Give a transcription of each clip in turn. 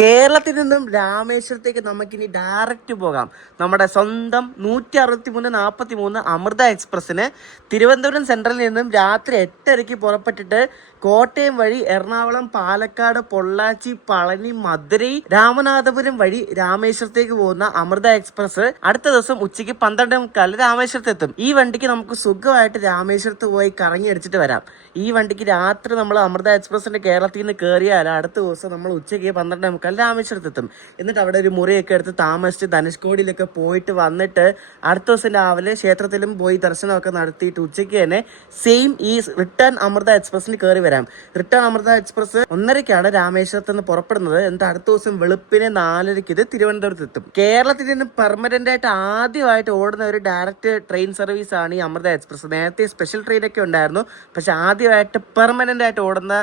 കേരളത്തിൽ നിന്നും രാമേശ്വരത്തേക്ക് നമുക്കിനി ഡയറക്റ്റ് പോകാം. നമ്മുടെ സ്വന്തം 163-43 അമൃത എക്സ്പ്രസ്സിന് തിരുവനന്തപുരം സെൻട്രലിൽ നിന്നും രാത്രി 8:30 പുറപ്പെട്ടിട്ട് കോട്ടയം വഴി എറണാകുളം, പാലക്കാട്, പൊള്ളാച്ചി, പളനി, മധുരൈ, രാമനാഥപുരം വഴി രാമേശ്വരത്തേക്ക് പോകുന്ന അമൃത എക്സ്പ്രസ് അടുത്ത ദിവസം ഉച്ചയ്ക്ക് 12:45 രാമേശ്വരത്തെത്തും. ഈ വണ്ടിക്ക് നമുക്ക് സുഖമായിട്ട് രാമേശ്വരത്ത് പോയി കറങ്ങി അടിച്ചിട്ട് വരാം. ഈ വണ്ടിക്ക് രാത്രി നമ്മൾ അമൃത എക്സ്പ്രസിന്റെ കേരളത്തിൽ നിന്ന് കയറിയാൽ അടുത്ത ദിവസം നമ്മൾ ഉച്ചയ്ക്ക് 12:45 രാമേശ്വരത്തെത്തും. എന്നിട്ട് അവിടെ ഒരു മുറിയൊക്കെ എടുത്ത് താമസിച്ച് ധനുഷ്കോടിയിലൊക്കെ പോയിട്ട് വന്നിട്ട് അടുത്ത ദിവസം രാവിലെ ക്ഷേത്രത്തിലും പോയി ദർശനമൊക്കെ നടത്തിയിട്ട് ഉച്ചയ്ക്ക് തന്നെ സെയിം ഈ റിട്ടേൺ അമൃത എക്സ്പ്രസിന് കയറി വരാം. റിട്ടേൺ അമൃത എക്സ്പ്രസ് 1:30-ക്കാണ് രാമേശ്വരത്ത് നിന്ന് പുറപ്പെടുന്നത്. എന്നിട്ട് അടുത്ത ദിവസം വെളുപ്പിനെ 4:00-ക്ക് ഇത് തിരുവനന്തപുരത്ത് എത്തും. കേരളത്തിൽ നിന്ന് പെർമനന്റ് ആയിട്ട് ആദ്യമായിട്ട് ഓടുന്ന ഒരു ഡയറക്റ്റ് ട്രെയിൻ സർവീസ് ആണ് ഈ അമൃത എക്സ്പ്രസ്. നേരത്തെ സ്പെഷ്യൽ ട്രെയിനൊക്കെ ഉണ്ടായിരുന്നു, പക്ഷെ ആദ്യമായിട്ട് പെർമനന്റ് ആയിട്ട് ഓടുന്ന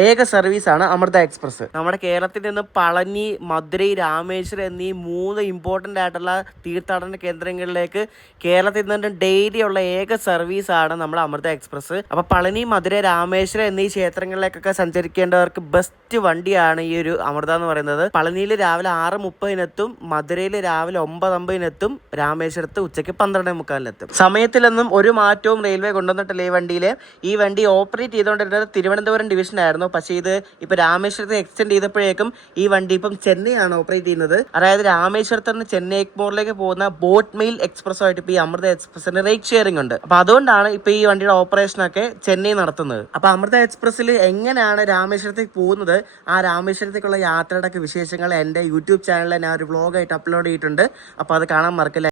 ഏക സർവീസാണ് അമൃത എക്സ്പ്രസ്. നമ്മുടെ കേരളത്തിൽ നിന്ന് പളനി, മധുരൈ, രാമേശ്വരം എന്നീ 3 ഇമ്പോർട്ടൻ്റ് ആയിട്ടുള്ള തീർത്ഥാടന കേന്ദ്രങ്ങളിലേക്ക് കേരളത്തിൽ നിന്ന് ഡെയിലി ഉള്ള ഏക സർവീസാണ് നമ്മുടെ അമൃത എക്സ്പ്രസ്. അപ്പോൾ പളനി, മധുരൈ, രാമേശ്വരം എന്നീ ക്ഷേത്രങ്ങളിലേക്കൊക്കെ സഞ്ചരിക്കേണ്ടവർക്ക് ബെസ്റ്റ് വണ്ടിയാണ് ഈ ഒരു അമൃത എന്ന് പറയുന്നത്. പളനിയിൽ രാവിലെ 6:30-നെത്തും, മധുരയിൽ രാവിലെ 9:50-നെത്തും, രാമേശ്വരത്ത് ഉച്ചയ്ക്ക് 12:45-നെത്തും. സമയത്തിലൊന്നും ഒരു മാറ്റവും റെയിൽവേ കൊണ്ടുവന്നിട്ടില്ല ഈ വണ്ടിയിൽ. ഈ വണ്ടി ഓപ്പറേറ്റ് ചെയ്തുകൊണ്ടിരുന്നത് തിരുവനന്തപുരം ഡിവിഷനായിരുന്നു. പക്ഷേ ഇത് ഇപ്പൊ രാമേശ്വരത്തെ എക്സ്റ്റെൻഡ് ചെയ്തപ്പോഴേക്കും ഈ വണ്ടി ഇപ്പം ചെന്നൈ ആണ് ഓപ്പറേറ്റ് ചെയ്യുന്നത്. അതായത് രാമേശ്വരത്ത് നിന്ന് ചെന്നൈ എഗ്മോറിലേക്ക് പോകുന്ന ബോട്ട് മെയിൽ എക്സ്പ്രസ് ആയിട്ട് ഇപ്പൊ ഈ അമൃത എക്സ്പ്രസിന് റേറ്റ് ഷെയറിംഗ് ഉണ്ട്. അപ്പൊ അതുകൊണ്ടാണ് ഇപ്പൊ ഈ വണ്ടിയുടെ ഓപ്പറേഷൻ ഒക്കെ ചെന്നൈ നടത്തുന്നത്. അപ്പൊ അമൃത എക്സ്പ്രസിൽ എങ്ങനെയാണ് രാമേശ്വരത്തേക്ക് പോകുന്നത്, ആ രാമേശ്വരത്തേക്കുള്ള യാത്രയുടെ ഒക്കെ വിശേഷങ്ങൾ എന്റെ യൂട്യൂബ് ചാനലിൽ ഞാൻ ഒരു വ്ലോഗായിട്ട് അപ്ലോഡ് ചെയ്തിട്ടുണ്ട്. അപ്പൊ അത് കാണാൻ മറക്കില്ല.